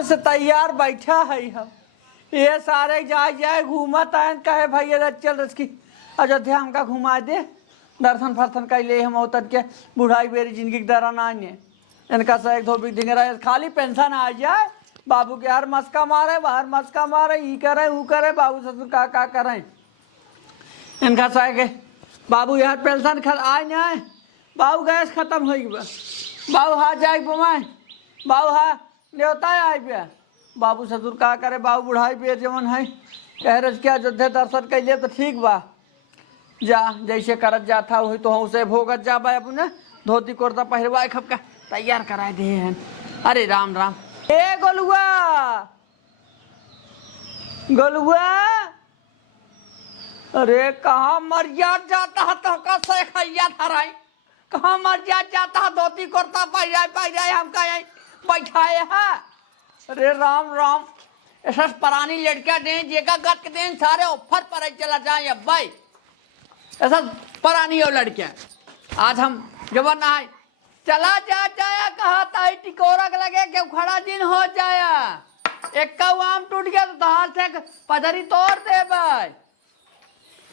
कब से तैयार बैठा है हम। ये सारे जाए जाए घूमत आए कहे भैया चल रसकी अयोध्या हमका घुमा दे दर्शन फर्शन कर ले हम उतर के बुढ़ाई बेरी जिंदगी के दौरान आने इनका से एक धोबी दिन रहे खाली पेंशन आ जाए बाबू के यार मस्का मारे बाहर मस्का मारे ई करे वो करे बाबू ससुर का करें इनका से बाबू यार पेंशन आए न आए बाबू गैस खत्म हो गया बाबू हाथ जाए बुमाए बाबू हाँ न्योता आए पे बाबू ससुर का करे बाबू बुढ़ाई पे जवन है कह रहे क्या अयोध्या दर्शन कर लिए तो ठीक बा जा जैसे करत जाता वही तो उसे भोगत जा बा अपने धोती कुर्ता पहरवा खप का तैयार करा दे हैं। अरे राम राम ए गोलुआ गोलुआ अरे कहाँ मरिया जाता है तो का सैखैया धराई कहाँ मरिया जाता है धोती कुर्ता पहराए हम का बैठाए है। अरे राम राम ऐसा पुरानी लड़कियां दें जेका गत दें सारे ऑफर पर चला जाए अब भाई ऐसा पुरानी हो लड़कियां आज हम जवान आए चला जाया कहा ताई टिकोरक लगे के खड़ा दिन हो जाया एक का आम टूट गया तो हाथ से पजरी तोड़ दे भाई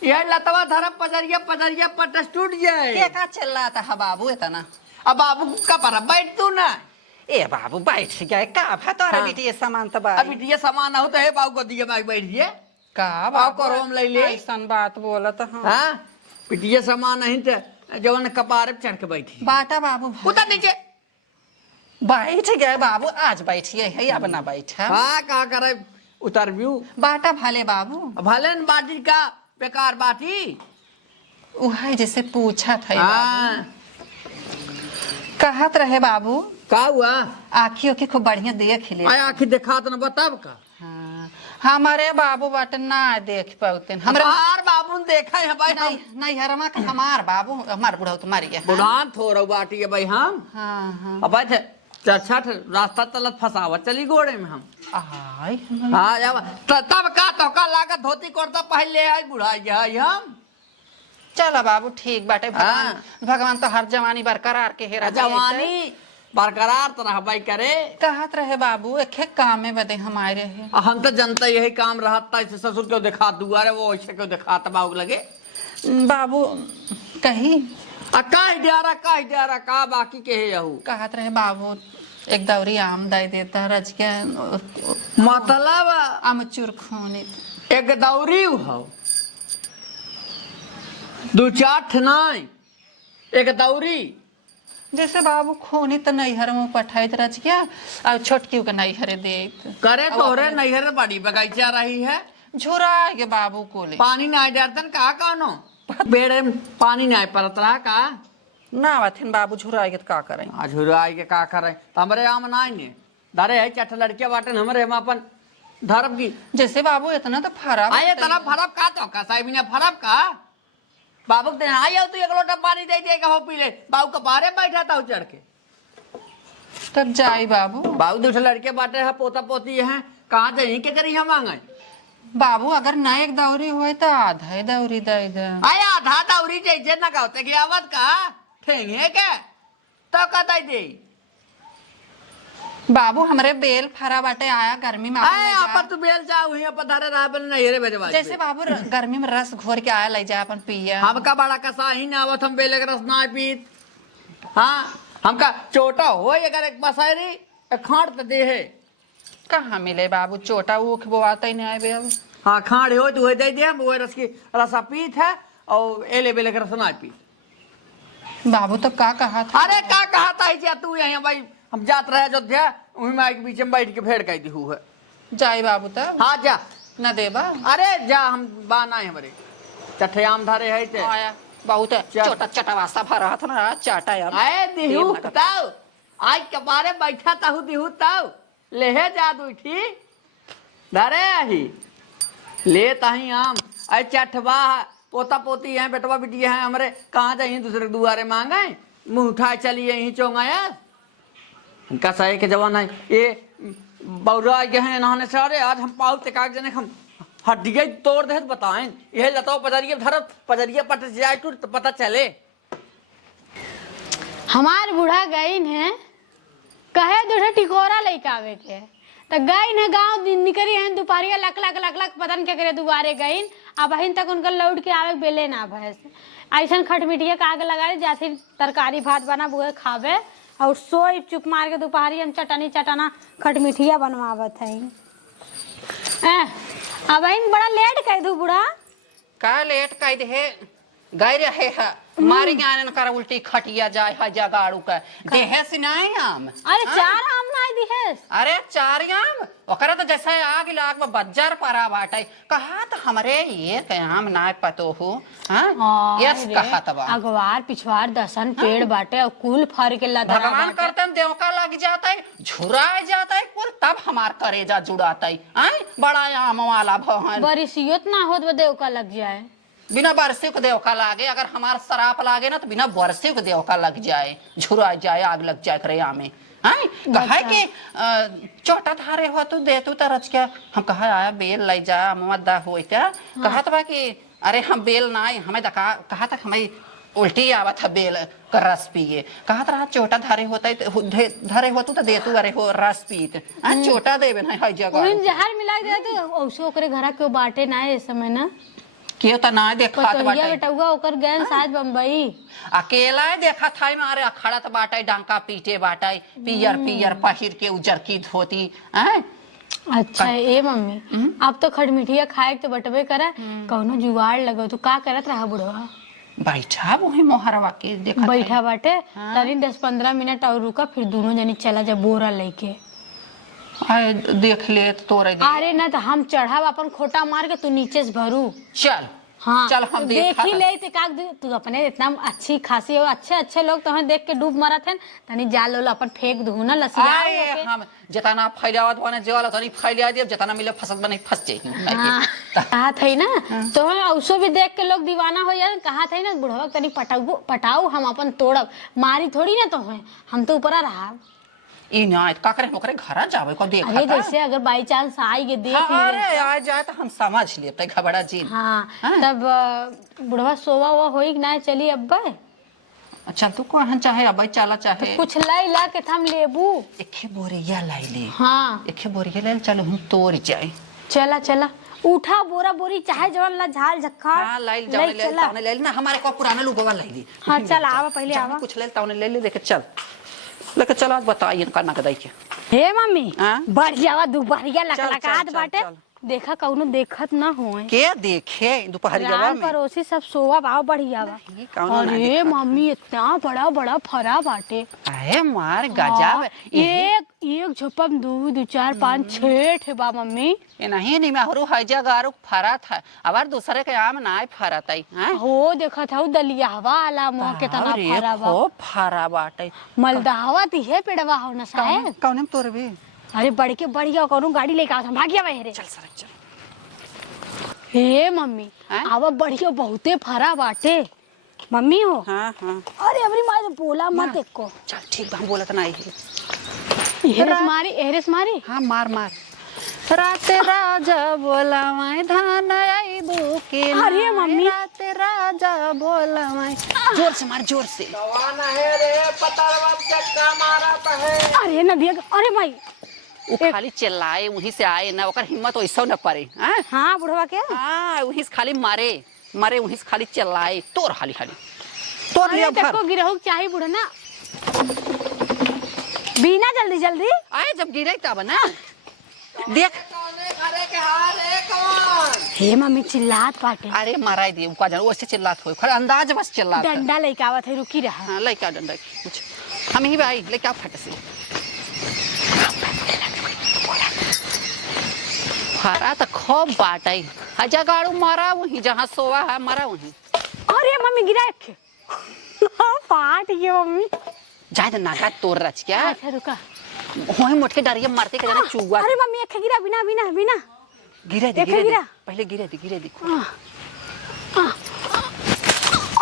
यह लतवा धरम पजरिया पटस टूट जाए क्या का चल रहा था बाबू इतना अब बाबू का पर बैठ तू ना ए बाबू बैठ गए का तोरा बेटी ये सामान तो अब ये सामान हो तो है बाबू को दिए मैं बैठ गए का बाबू को रोम ले ले ऐसन बात बोलत हां पिटिया सामान नहीं तो जवन कपार पे चढ़ के बैठी बाटा बाबू उतर नीचे बैठ गए बाबू आज बैठिए है अब ना बैठा हां का करे उतर व्यू बाटा भाले बाबू भले न बाटी का बेकार बाटी वह जैसे पूछा था हां कहत रहे बाबू का हुआ आँखियों की खूब बढ़िया देख ले आय आँखी देखा तो न बताब का हाँ हमारे बाबू बाटे ना देख पाते हमार बाबू ने देखा है भाई हम नहीं हरमा का हमार बाबू हमार बुढ़ा तुम्हारी है बुढ़ान थोड़ा बाटी है भाई हम हाँ हाँ अब भाई छठ रास्ता तलत फसावत चली गोड़े में हम आय हाँ जब तब का तो का लागत धोती कुर्ता पहन ले आई बुढ़ाई गया हम चलो बाबू ठीक बाटे भगवान तो हर जवानी बरकरार के हेरा जवानी बरकरार तो रह भाई करे कहत रहे बाबू एक काम में बदे हमारे रहे हम तो जनता यही काम रहता है ससुर क्यों दिखा दुआरे वो ऐसे क्यों दिखाता बाबू लगे बाबू कही का बाकी के है यहू कहत रहे बाबू एक दौरी आम दे देता रज के मतलब अमचूर खूनी एक दौरी हो दो चार नहीं एक दौरी जैसे बाबू खूनी तो नैहर में पठाई रच गया और छोटकी के नैहर दे करे तोरे नैहर बड़ी बगीचा रही है झुरा के बाबू को ले पानी नहीं डरतन कहा कौनो बेड़े में पानी नहीं पड़त रहा का ना वथिन बाबू झुरा के का करें झुराई के का करे हमरे आम नहीं ने धरे है चठ लड़के बाटन हमरे हम अपन धरब की जैसे बाबू इतना तो फरक आए तरफ फरब का तो का साहब ने फरब का बाबू के आया तो एक लोटा पानी दे दे हो पी ले बाबू का बारे बैठा था चढ़ के तब जाई बाबू बाबू दूसरे लड़के बाटे है पोता पोती है कहाँ जाइए के करी हम मांगे बाबू अगर ना एक दौरी हुए तो आधा दौरी दे दे आया आधा दौरी जैसे ना कहते कि आवत का ठेंगे के तो कहता दे बाबू हमरे बेल फरा बाटे आया गर्मी में आए अपन तू बेल जा वहीं अपन धरे रहा बन नहीं रे भेजवा जैसे बाबू गर्मी में रस घोर के आया ले जा अपन पिया हमका बड़ा कसा ही ना आवत हम बेले के रस ना पीत हां हमका छोटा हो अगर एक बसारी खाड़ तो दे है कहाँ मिले बाबू छोटा ऊख बोआता ही नहीं आए बेल हाँ खाड़ हो तो दे दे हम वो रस की रसा पीत है और एले बेले के रस ना पीत बाबू तो का कहा था अरे का कहा था जा तू यहाँ भाई हम जात रहे अयोध्या वहीं माई के बीच में बैठ के भेड़ कह दी है जाई बाबू तब हाँ जा न देबा अरे जा हम बाना है हमारे चठयाम धारे है ते आया बहुत छोटा चटावासा भरा था ना चाटा यार आए दिहू ताऊ आज के बारे बैठा ताहू दिहू ताऊ लेहे जा दूठी धारे आही ले ताही आम अरे चठवा पोता पोती है बेटवा बिटिया है हमारे कहाँ जाइए दूसरे दुआरे मांगे मुंह उठाए चलिए यहीं चौंगाया उनका सही के जवान है ये बौरा के हैं नहाने सारे आज हम पाऊ ते काग जने हम हड्डियाँ तोड़ दे तो बताएं ये लताओ पजरिया धर पजरिया पट जाए टूट तो पता चले हमार बूढ़ा गईन है कहे दूसरे टिकोरा लेके आवे के तो गई न गाँव निकली है दोपहरिया लक लक लक लक पता नहीं क्या करे दुबारे गई अब अहिन तक उनका लौट के आवे बेले ना भैंस ऐसा खटमिटिया का आग लगा जैसे तरकारी भात बना बुए खावे और सोई चुप मार के दोपहरी हम चटनी चटाना खटमिठिया बनवावत है अब अहिन बड़ा लेट कह दू बुढ़ा का लेट कह दे गए रहे है मारी ज्ञान कर उल्टी खटिया जाए है जगाड़ू का देहे से नहीं आम अरे चार आम ना दी है अरे चार आम ओकरा तो जैसे आग लाग में बज्जर परा बाटे कहा तो हमरे ये आम ना पतो हो हां यस कहा तबा अगवार पिछवार दसन पेड़ बाटे और कुल फर के लदा भगवान करते देवका लग जाता है झुरा जाता है कुल तब हमार करेजा जुड़ाता है बड़ा आम वाला भवन बरिसियत ना होत देवका लग जाए बिना बरसे को देवका लागे अगर हमार सराप लागे ना तो बिना बरसे को देवका लग जाए झुरा जाए आग लग जाए करे आमे कहा कि चोटा थारे हो तू दे तू तरच क्या हम कहा आया बेल लाई जा मद्दा हो क्या कहा था कि अरे हम बेल ना आए हमें कहा था हमें उल्टी आवत है बेल का रस पिए कहा था चोटा धारे होता है धरे हो तो दे तू अरे हो रस पीत चोटा देवे ना हर जगह जहर मिला दे तो औसो ओकरे घरा के बाटे ना इस समय ना क्यों तो ना देखा बेटुआ ओकर गैन शायद बम्बई अकेला देखा था मारे अखड़ा तो बाटा डांका पीटे बाटा पियर पियर पहिर के उजर की धोती अच्छा ए मम्मी अब तो खटमिठिया खाए तो बटबे करा कौनो जुगाड़ लगो तो का करत रहा बुढ़वा बैठा वही मोहरवा के देखा बैठा बाटे तनी 10-15 मिनट और रुका फिर दोनों जनी चला जा बोरा लेके देख ले तोरे अरे ना तो हम चढ़ाव अपन खोटा मार के तू नीचे से भरू चल हाँ चल हम देख ही ले तू अपने इतना अच्छी खासी हो अच्छे अच्छे लोग तो देख के डूब मरा थे तनी जाल लो अपन फेंक दू ना लसिया हम जितना फैलावत बने जेवाला तनी फैला दे जितना मिले फसत बने फस जाई कहा थे ना तो औसो भी देख के लोग दीवाना हो जाए कहा थे ना बुढ़वा तनी पटाऊ हम अपन तोड़ब मारी थोड़ी ना तो हम तो ऊपर रहा ई ना का करे ओकरे घर जावे को देख अरे जैसे अगर बाई चांस आई के देख अरे आ जाए तो हम समझ लिए तै घबड़ा जी हां तब बुढ़वा सोवा हुआ होई ना चली अब्बा चल तू कहां चाहे अब चला चाहे तो कुछ लाई ला के हम लेबू एके बोरिया लाई ले हां एके बोरिया ले चल हम तोड़ जाए चला चला उठा बोरा बोरी चाहे जवन ला झाल झक्खा हां लाई जाने ले ताने ले ना हमारे को पुराना लुगवा लाई ली हां चल आवा पहले आवा कुछ ले ताने ले ले देखे चल लेके चल आज बताइए करना कदाई के हे मम्मी बढ़िया दुपहरिया लकलकात बाटे देखा कौनो देखत ना होए के देखे दोपहरिया में पड़ोसी सब सोवा बाव बढ़िया बा अरे मम्मी इतना बड़ा बड़ा फरा बाटे अरे मार गजब एक झोपम 2 4 5 6 ठे बा मम्मी ये नहीं माहरू हजा गारू फरा था अब दूसरे के आम ना फरा तई हो देखा था दलियावा वाला मोह कितना फरा बा हो फरा बाटे मलदावा तिहे पेड़वा हो ना साहब कौन तोर भी अरे बढ़ के बढ़िया करूं गाड़ी लेके आ भागिया बहरे चल सर चल हे मम्मी आवा बढ़िया बहुते फरा बाटे मम्मी हो हां हां अरे अबरी मार बोला मत एको चल ठीक बा बोलत ना एहरेस मारी हां मार मार रात राजा बोलावाई धान आई दुके अरे मम्मी रात राजा बोलावाई जोर से मार जोर से दवाना है रे पतारवा चक्का मारा है अरे न दिया अरे भाई वो खाली चिल्लाए वहीं से आए ना ओकर हिम्मत ओइसो न पड़े हां बुढ़वा के हां वहीं से खाली मारे वहीं से खाली चिल्लाए तोर खाली तोर लिया भर देखो गिरहु चाहिए बुढ़ा ना बीना जल्दी जल्दी आए जब गिरे तब ना देख हे मम्मी चिल्लात बाटे अरे माराई दे उका जान ओसे चिल्लात होय खर अंदाज बस चिल्लात डंडा लेके आवत है रुकी रहा हां लेके डंडा कुछ हम ही भाई लेके फट से फरा तो खूब बाटाई हजा गाड़ू मारा वही जहां सोवा है मारा वही अरे मम्मी गिरा के फाट गई मम्मी जाए नागा तोड़ रच क्या अच्छा रुका होय मोटके डरिया मारते के जाने चुआ अरे मम्मी एक गिरा बिना गिरे दे पहले गिरे दे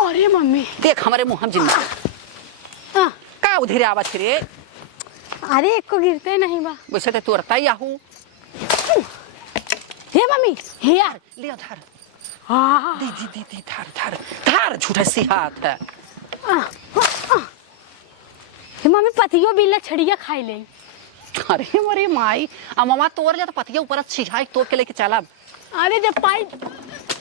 अरे मम्मी देख हमारे मुंह हम जिन्ना का उधर आवत रे अरे एको गिरते नहीं बा वैसे तो तोड़ता ही आहू हे मम्मी हे यार ले धर दे धर झूठा सी हाथ है हे मम्मी पतियो बिल्ला छड़िया खाई ले अरे मोरे माई आ मामा तोड़ ले तो पतिया ऊपर छिझाई तोड़ के लेके चला अरे जब पाई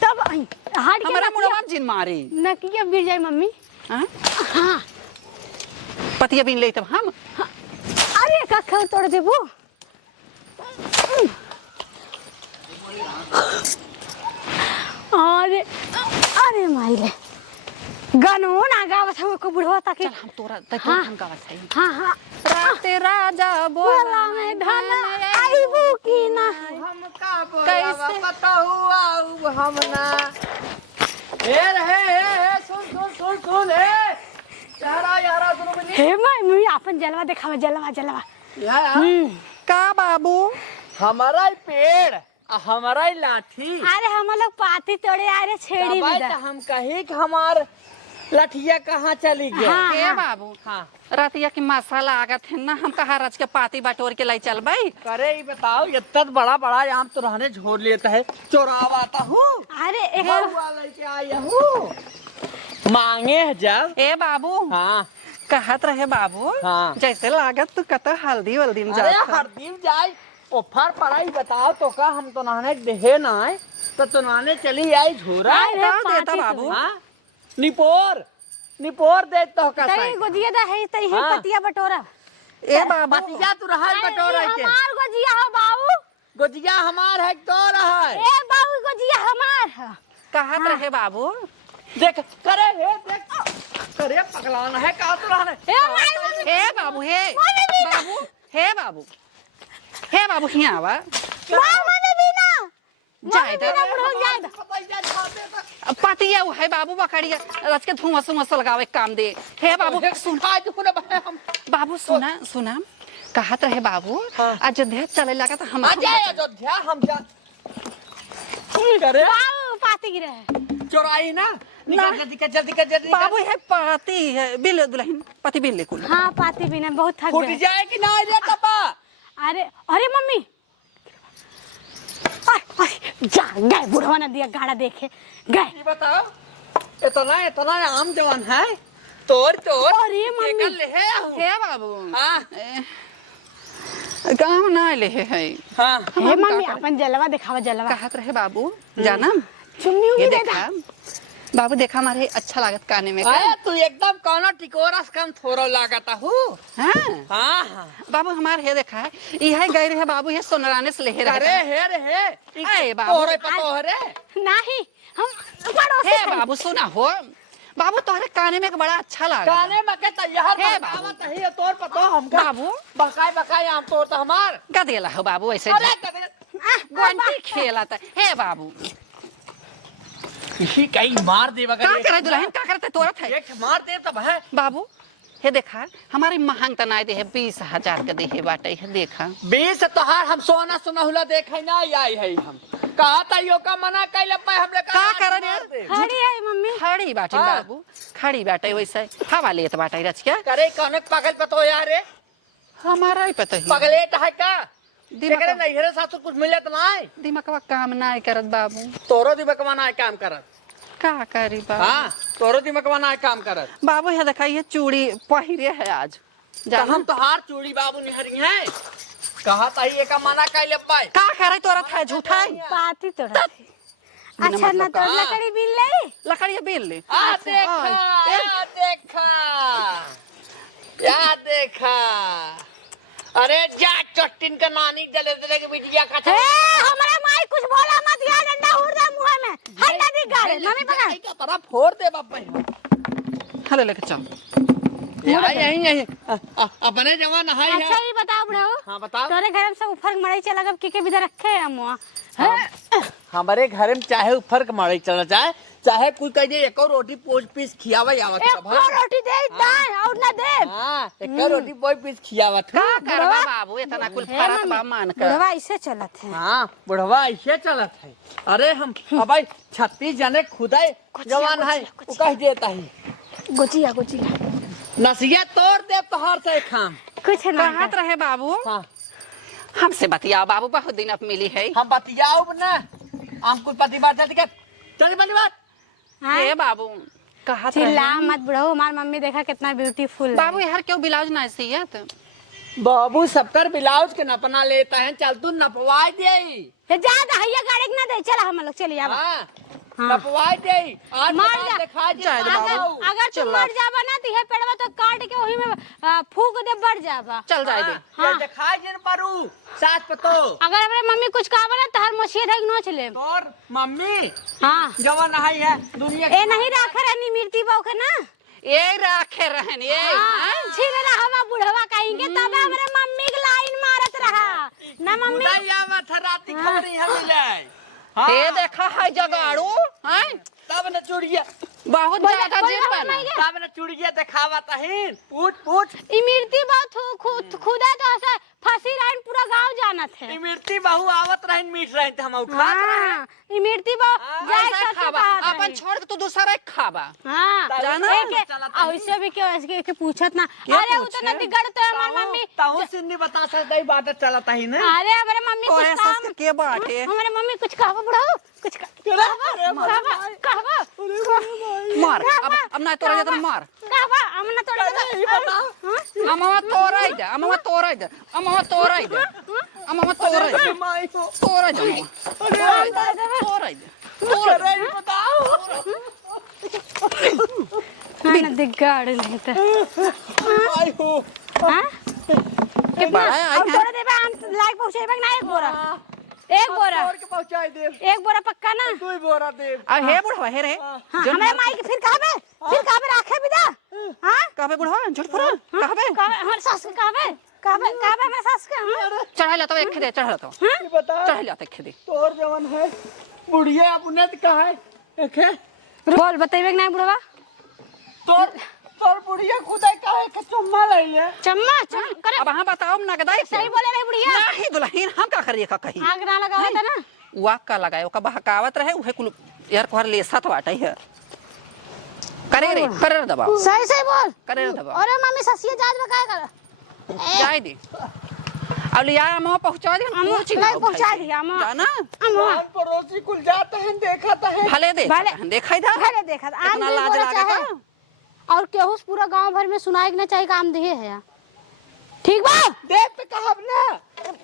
तब आई हार के हमारा मुड़वा जिन मारी नकिया गिर जाए मम्मी। हाँ? हाँ पतिया बिन ले तब हम अरे कखा तोड़ देबो। अरे अरे माइले गानो ना गावत हम को बुढ़वा ताकि चल हम तोरा तू हाँ। हम गावत है हाँ हाँ राते राजा बोला बोला में धन आईबू की ना हम का कैसे? बोला पता हुआ अब हम ना ए रहे ए सुन ए यारा सुनो मिली हे मम्मी अपन जलवा दिखावा जलवा जलवा। यार का बाबू हमारा ही पेड़ आ हमारा ही लाठी अरे हम लोग पाती तोड़े आ रहे छेड़ी भाई में तो हम कहे कि हमार लठिया कहाँ चली गई हाँ। हे बाबू हाँ रतिया की मसाला आगत है ना हम कहा रच के पाती बटोर के लाई चल भाई करे ही बताओ इतना बड़ा बड़ा आम तो रहने झोर लेता है चोरावाता हूँ अरे एक बउआ लेके आया हूँ मांगे है जब ए बाबू हाँ कहत रहे बाबू हाँ। जैसे लागत तू कत हल्दी वल्दी में अरे जात है। हरदीप जाए ओफर पढ़ाई बताओ तो का हम तो नहाने देहे ना है तो नहाने चली आई झोरा अरे का पाती देता बाबू हाँ निपोर दे तो का तई साई गोदिया दा है तई है हाँ। पतिया बटोरा। ए बाबू बतिया तू रहा बटोर अरे के हमार गोजिया हो बाबू। गोजिया हमार है तो रहा है ए बाबू गोजिया हमार है। कहत रहे बाबू देख करे हे देख करे पगलाना है का तू रहने ए माई मम्मी हे बाबू हे बाबू हे बाबू हे बाबू हिया आवा मम्मी बिना जाए तो बिना बुढ़ो जाए पतिया वो है बाबू बकड़िया रच के धुआं सुआं लगावे काम दे हे बाबू सुन आज पुनः भाई हम बाबू सुना सुना कहत रहे बाबू हाँ। अयोध्या चले लगा तो हम आ जाए अयोध्या हम जा करे बाबू पाती गिरे है। चोराई ना निकल जल्दी बाबू है पति है बिल दुल्हन पति बिल ले कुल हाँ पाती बिना बहुत थक फूट गए। जाए कि ना रे टपा अरे अरे मम्मी जा गए बुढ़वा ना दिया गाड़ा देखे गए। ये बताओ इतना आम जवान है तोड़ अरे मम्मी। निकल ले है हे बाबू हाँ गाँव ना ले है हाँ हे मम्मी अपन जलवा दिखावा जलवा। कहत रहे बाबू जाना चुम्मी ये उम्मी दे देखा बाबू देखा हमारे अच्छा लागत काने में का अरे तू एकदम कौनो टिकोरस कम थोड़ा लागता हूँ हाँ हाँ बाबू हमारे हे देखा है यह गए रहे बाबू ये सोनराने से ले अरे रहे हे अरे बाबू। तोरे पतो रे नहीं हम पड़ोसी हे हैं। बाबू सुना हो बाबू तोहरे काने में बड़ा अच्छा लगा गाने में के तैयार हे बतावत है तोर पतो हमका बाबू बकाई आम तोर तो हमार गदेला हो बाबू ऐसे अरे गुंटी खेला था हे बाबू किसी कहीं मार दे का करे दुल्हन का करते तोरा था एक मार दे तब है बाबू हे देखा हमारी महंग तनाए दे है 20,000 का दे है बाटे है देखा 20 तोहार हम सोना सुनहुला देखे ना आई है हम कहा था यो का मना कैले पे हमरे का करे रे? खड़ी है मम्मी। खड़ी बाटे हाँ। बाबू खड़ी बाटे वैसे हवा लेत बाटे रच क्या करे कौन पागल पतो यार रे हमारा ही पता ही पगलेट है का दिमाग तेरे नहीं रे सासु कुछ मिलत ना है दिमागवा काम ना करत बाबू तोरो दिमाग ना काम करत का करी बाबू हां तोरो दिमाग ना काम करत बाबू ये देखा ये चूड़ी पहिरे है आज तो हम तोहार चूड़ी बाबू निहरी है कहा था ये का मना कैले पाए का करे तोरा था झूठा है पाती तोड़ा अच्छा ना तो हाँ। लकड़ी बिल ले लकड़िया बेल ले आ देखा या देखा या देखा अरे जा चट्टिन का नानी जले जले के बिटिया का हे हमारा माई कुछ बोला मत यार डंडा उड़ दे मुंह में हट जा दी गाड़ी मम्मी पकड़ का तरह फोड़ दे बाप हले लेके चल यही अपने जवान है अच्छा ये बताओ बुढ़ाओ हाँ बताओ तोरे घर में सब ऊपर मड़ई चला गब के बिदा रखे हम हमारे घर में चाहे ऊपर कमाड़ी चला चाहे कोई कह दे एक और रोटी पोच पीस खियावे आवत एक और रोटी दे दान और ना दे हां एक और रोटी पोच पीस खियावत का करबा बाबू इतना कुल फरत बा मान कर बुढ़वा ऐसे चलत है। हां बुढ़वा ऐसे चलत है अरे हम अब भाई 36 जने खुदाई जवान है वो कह देता है गोचिया गोचिया नसिया तोड़ दे तोहार से खाम कुछ ना कहत रहे बाबू हां हमसे बतिया बाबू बहुत दिन अब मिली है हम बतियाओ ना हम कुछ पति बात चल बनी बात हे बाबू कहत रहे चिल्ला मत बुढ़ाओ हमार मम्मी देखा कितना ब्यूटीफुल बाबू यार क्यों ब्लाउज ना सियत बाबू सबकर ब्लाउज के नपना लेता है, चल तू नपवा दे। जा दहिया गाड़ी के ना दे, चल हम लोग चलिए अब। हाँ, नपवा दे। आज मर जा। दिखा दे अगर तू मर जाबा ना तो ये पेड़वा तो काट के वही में फूक दे, बढ़ जाबा। चल जाए दे। हाँ, दिखा दे परू साथ पतो। अगर हमारे मम्मी कुछ कहा ना तो हर मोशियत है नोच ले। तोर मम्मी हाँ जवान है दुनिया ए नहीं रख रहनी मिर्ती बाऊ के ना, ये राखे रहन ये। छीनला हवा बुढ़वा कहेंगे तब हमारे मम्मी के लाइन मारत रहा ना मम्मी। उदया मत राती खबरी हम ले। ये देखा है जगाड़ू हैं, तब न चुड़िया बहुत ज्यादा जेब बना। तब न चुड़िया दिखावत है। पूछ पूछ ई मिर्ती बाऊ खुदा तो ऐसा फंसी रहन, पूरा गांव जानत है। इमरती बहू आवत रहन, मीट रहन, हम उठा हाँ ई मिर्ती बाऊ जाए ऐसा सच खाबा बात अपन छोड़ के तू दूसरा एक खाबा। हाँ जाना? ऐसे भी क्यों ऐसे के पूछत ना। अरे उतना दिगड़ तो हमार मम्मी ताऊ सिन्नी बता सकता है बात चलता ही ना। अरे हमारे मम्मी कुछ कोई काम के बाटे हमारे मम्मी कुछ कहवा बुढ़ाओ कुछ कहवा मार अब ना तोरा जतन मार। कहवा हमना तोड़ दे। अमवा तोराई दे, अमवा तोराई दे, अमवा तोराई दे, अमवा तोराई दे, माई को तोराई दे, तोराई दे, तोराई दे। ना दिगड़ नहीं तो आई हो। हां कितना अब थोड़ा देर में हम लाइक पहुंचेबे ना। एक बोरा और के पहुंचाई दे। एक बोरा पक्का ना। तू ही बोरा दे। आ हे बुढ़वा हे रे, हाँ, हमारे माई के फिर कहबे राखे बिदा। हां कहबे बुढ़वा झूठ फुरा कहबे हमारे सास के कहबे हमारे सास के। चढ़ा ले तो एक दे, चढ़ा तो ये बता चढ़ा ले तो एक दे। तोर जवन है बुढ़िया अपने तो कहा है देखे बोल बताइबे ना बुढ़वा। तोर तोर बुढ़िया खुदा कहा है कि चुम्मा ले ले। चम्मच करे अब हाँ बताओ नगदाई सही बोले रे बुढ़िया। नहीं दुल्हन हम का करिए का कही आग ना लगावे त ना। वाक का लगाए ओका बहकावत रहे उहे कुल यार कोहर लेसत बाटे है। करे रे दबाओ, सही बोल। करे रे दबाओ। अरे मम्मी ससिया जाज में काय कर जाए दे अब लिया हम पहुंचा दे। हम लाइक पहुंचा दिया हम जाना हम पड़ोसी कुल जाते हैं देखता है। भले दे देखा इधर भले देखा आज इतना भी लाज बोला लागता। चाहे और केहू पूरा गांव भर में सुनाए के ना चाहिए काम दिए है। ठीक बा देख पे कहब ना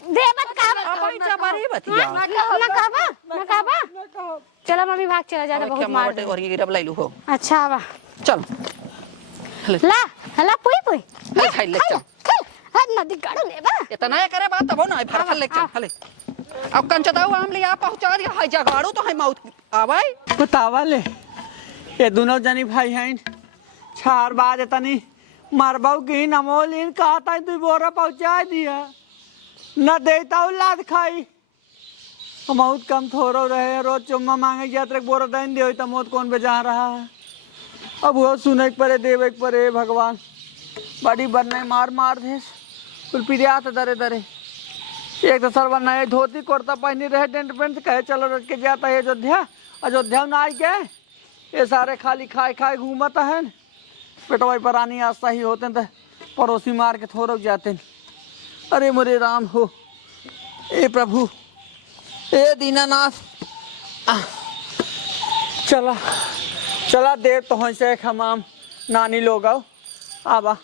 दे मत कहब अब जबरी बतिया ना कहबा। चलो मम्मी भाग चला जाता बहुत मार दे। और ये गिरब ले लू हो। अच्छा बा चल ला हला पुई खाई ले चल हद नदी गाड़ो ले बा। इतना करे बात तब ना फरफल ले चल हले। अब कंचदाऊ आम लिया पहुंचा दिया है जगाड़ू तो है मौत आवाई बतावा ले। ये दोनों जनी भाई हैं चार बार तनी मरबाऊ की नमोलिन कहता है तू बोरा पहुंचा दिया न देता हूँ लाद खाई। बहुत कम थोड़ो रहे रोज चुम्मा मांगे गया तक बोरा देन दे तो मौत कौन बेजा रहा है। अब वो सुने के परे देवे के परे भगवान बड़ी बनने मार दे कुल पिरियात दरे दरे। एक तो सरवा नए धोती कुर्ता पहनी रहे टेंट पेंट कहे चलो रच के जाता है अयोध्या ना आई के ये सारे खाली खाए घूमता है। पेटवाई परानी आस्था ही होते तो पड़ोसी मार के थोड़क जाते। अरे मोरे राम हो ए प्रभु ए दीनानाथ चला देव तो से खमाम नानी लोग आओ आबा।